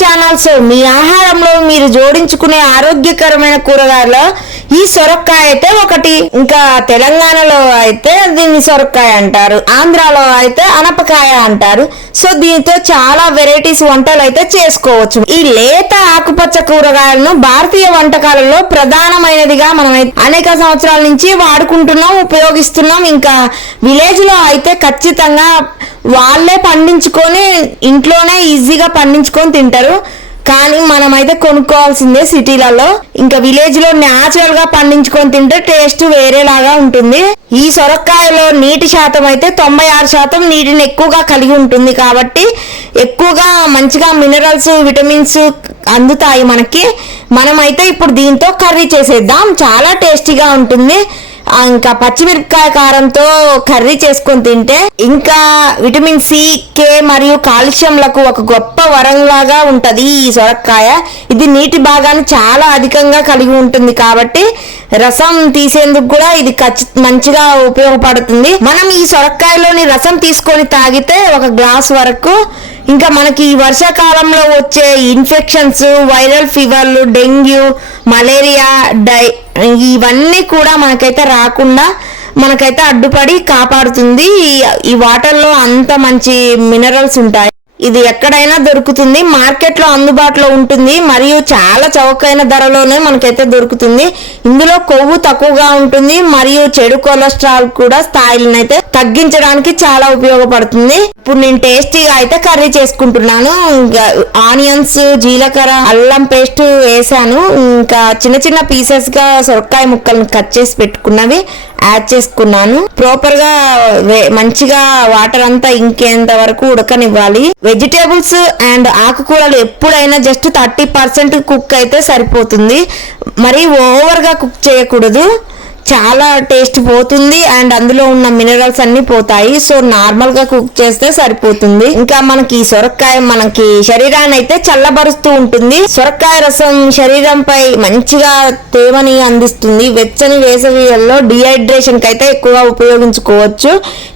Channels మీ ఆహారంలో మీరు జోడించుకునే ఆరోగ్యకరమైన కూరగాయలు ఈ సొరకాయ అయితే ఒకటి. ఇంకా తెలంగాణలో అయితే దీన్ని సొరకాయ అంటారు. ఆంధ్రాలో అయితే అనపకాయ అంటారు. సో దీంతో చాలా వెరైటీస్ వంటలు అయితే చేసుకోవచ్చు. ఈ లేత ఆకుపచ్చ కూరగాయలను భారతీయ వంటకాలలో ప్రధానమైనదిగా మనం అయితే అనేక సంవత్సరాల నుంచి వాడుకుంటున్నాం ఉపయోగిస్తున్నాం. ఇంకా విలేజ్లో అయితే ఖచ్చితంగా వాళ్ళే పండించుకొని ఇంట్లోనే ఈజీగా పండించుకొని తింటారు. కానీ మనమైతే కొనుక్కోవాల్సిందే సిటీలలో. ఇంకా విలేజ్లో న్యాచురల్గా పండించుకొని తింటే టేస్ట్ వేరేలాగా ఉంటుంది. ఈ సొరకాయలో నీటి శాతం అయితే తొంభై ఆరు శాతం నీటిని ఎక్కువగా కలిగి ఉంటుంది కాబట్టి ఎక్కువగా మంచిగా మినరల్స్ విటమిన్స్ అందుతాయి మనకి. మనమైతే ఇప్పుడు దీంతో కర్రీ చేసేద్దాం. చాలా టేస్టీగా ఉంటుంది. ఇంకా పచ్చిమిరపకాయ కారంతో కర్రీ చేసుకొని తింటే ఇంకా విటమిన్ సి కే మరియు కాల్షియంలకు ఒక గొప్ప వరంలాగా ఉంటది ఈ సొరకాయ. ఇది నీటి భాగాన్ని చాలా అధికంగా కలిగి ఉంటుంది కాబట్టి రసం తీసేందుకు కూడా ఇది మంచిగా ఉపయోగపడుతుంది. మనం ఈ సొరకాయలోని రసం తీసుకొని తాగితే ఒక గ్లాస్ వరకు ఇంకా మనకి ఈ వర్షాకాలంలో వచ్చే ఇన్ఫెక్షన్స్ వైరల్ ఫీవర్లు డెంగ్యూ మలేరియా డై ఇవన్నీ కూడా మనకైతే రాకుండా మనకైతే అడ్డుపడి కాపాడుతుంది. ఈ- వాటర్లో అంత మంచి మినరల్స్ ఉంటాయి. ఇది ఎక్కడైనా దొరుకుతుంది మార్కెట్లో అందుబాటులో ఉంటుంది మరియు చాలా చౌకైన ధరలోనే మనకైతే దొరుకుతుంది. ఇందులో కొవ్వు తక్కువగా ఉంటుంది మరియు చెడు కొలెస్ట్రాల్ కూడా స్థాయిలను అయితే తగ్గించడానికి చాలా ఉపయోగపడుతుంది. ఇప్పుడు నేను టేస్టీగా అయితే కర్రీ చేసుకుంటున్నాను. ఇంకా ఆనియన్స్ జీలకర్ర అల్లం పేస్ట్ వేసాను. ఇంకా చిన్న చిన్న పీసెస్గా సొరకాయ ముక్కలను కట్ చేసి పెట్టుకున్నవి యాడ్ చేసుకున్నాను. ప్రాపర్గా వే- మంచిగా వాటర్ అంతా ఇంకేంత వరకు ఉడకనివ్వాలి. వెజిటేబుల్స్ అండ్ ఆకుకూరలు ఎప్పుడైనా జస్ట్ థర్టీ పర్సెంట్ కుక్ అయితే సరిపోతుంది. మరి ఓవర్గా కుక్ చేయకూడదు. చాలా టేస్ట్ పోతుంది అండ్ అందులో ఉన్న మినరల్స్ అన్ని పోతాయి. సో నార్మల్గా కుక్ చేస్తే సరిపోతుంది. ఇంకా మనకి ఈ సొరకాయ మనకి శరీరాన్ని అయితే చల్లబరుస్తూ ఉంటుంది. సొరకాయ రసం శరీరంపై మంచిగా తేమని అందిస్తుంది. వెచ్చని వేసవిలో డిహైడ్రేషన్కి అయితే ఎక్కువగా ఉపయోగించుకోవచ్చు.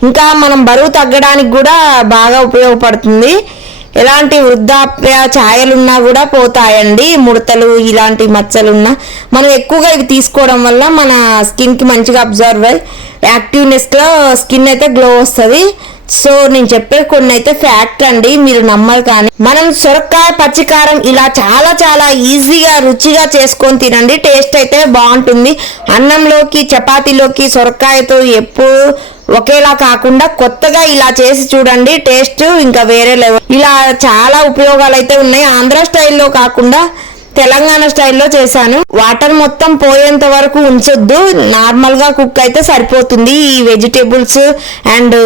ఇంకా మనం బరువు తగ్గడానికి కూడా బాగా ఉపయోగపడుతుంది. ఎలాంటి వృద్ధాప్య ఛాయలున్నా కూడా పోతాయండి. ముడతలు ఇలాంటి మచ్చలున్నా. మనం ఎక్కువగా ఇవి తీసుకోవడం వల్ల మన స్కిన్కి మంచిగా అబ్జర్వ్ అయ్యి యాక్టివ్నెస్లో స్కిన్ అయితే గ్లో వస్తుంది. సో నేను చెప్పే కొన్ని అయితే ఫ్యాక్ట్ అండి మీరు నమ్మరు కానీ మనం సొరకాయ పచ్చికారం ఇలా చాలా చాలా ఈజీగా రుచిగా చేసుకొని తినండి. టేస్ట్ అయితే బాగుంటుంది. అన్నంలోకి చపాతీలోకి సొరకాయతో ఎప్పుడు ఒకేలా కాకుండా కొత్తగా ఇలా చేసి చూడండి టేస్ట్ ఇంకా వేరే లెవెల్ ఇలా చాలా ఉపయోగాలు అయితే ఉన్నాయి. ఆంధ్ర స్టైల్లో కాకుండా తెలంగాణ స్టైల్లో చేశాను. వాటర్ మొత్తం పోయేంత వరకు ఉంచొద్దు. నార్మల్గా కుక్ అయితే సరిపోతుంది. ఈ వెజిటేబుల్స్ అండ్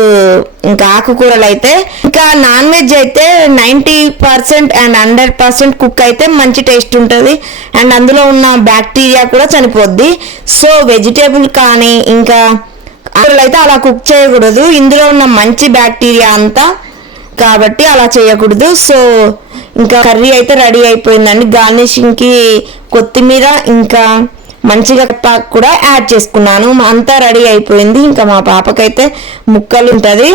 ఇంకా ఆకుకూరలు అయితే. ఇంకా నాన్ వెజ్ అయితే ninety percent and hundred percent cook అయితే మంచి టేస్ట్ ఉంటుంది. అండ్ అందులో ఉన్న బ్యాక్టీరియా కూడా చనిపోద్ది. సో వెజిటేబుల్ కానీ ఇంకా ఆకుకూరలు అయితే అలా కుక్ చేయకూడదు. ఇందులో ఉన్న మంచి బ్యాక్టీరియా అంతా కాబట్టి అలా చేయకూడదు. సో ఇంకా కర్రీ అయితే రెడీ అయిపోయిందండి. గార్నిషింగ్కి కొత్తిమీర ఇంకా మంచిగా పాకు కూడా యాడ్ చేసుకున్నాను. అంతా రెడీ అయిపోయింది. ఇంకా మా పాపకైతే ముక్కలు ఉంటుంది.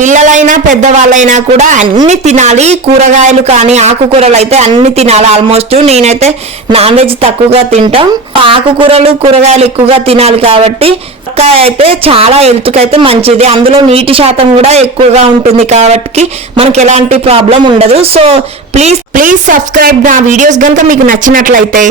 పిల్లలైనా పెద్దవాళ్ళైనా కూడా అన్ని తినాలి. కూరగాయలు కానీ ఆకుకూరలు అయితే అన్ని తినాలి ఆల్మోస్ట్. నేనైతే నాన్ వెజ్ తక్కువగా తింటాం. ఆకుకూరలు కూరగాయలు ఎక్కువగా తినాలి కాబట్టి మునక్కాయ అయితే చాలా హెల్త్ అయితే మంచిది. అందులో నీటి శాతం కూడా ఎక్కువగా ఉంటుంది కాబట్టి మనకి ఎలాంటి ప్రాబ్లం ఉండదు. సో ప్లీజ్ ప్లీజ్ సబ్స్క్రైబ్ నా వీడియోస్ కనుక మీకు నచ్చినట్లయితే.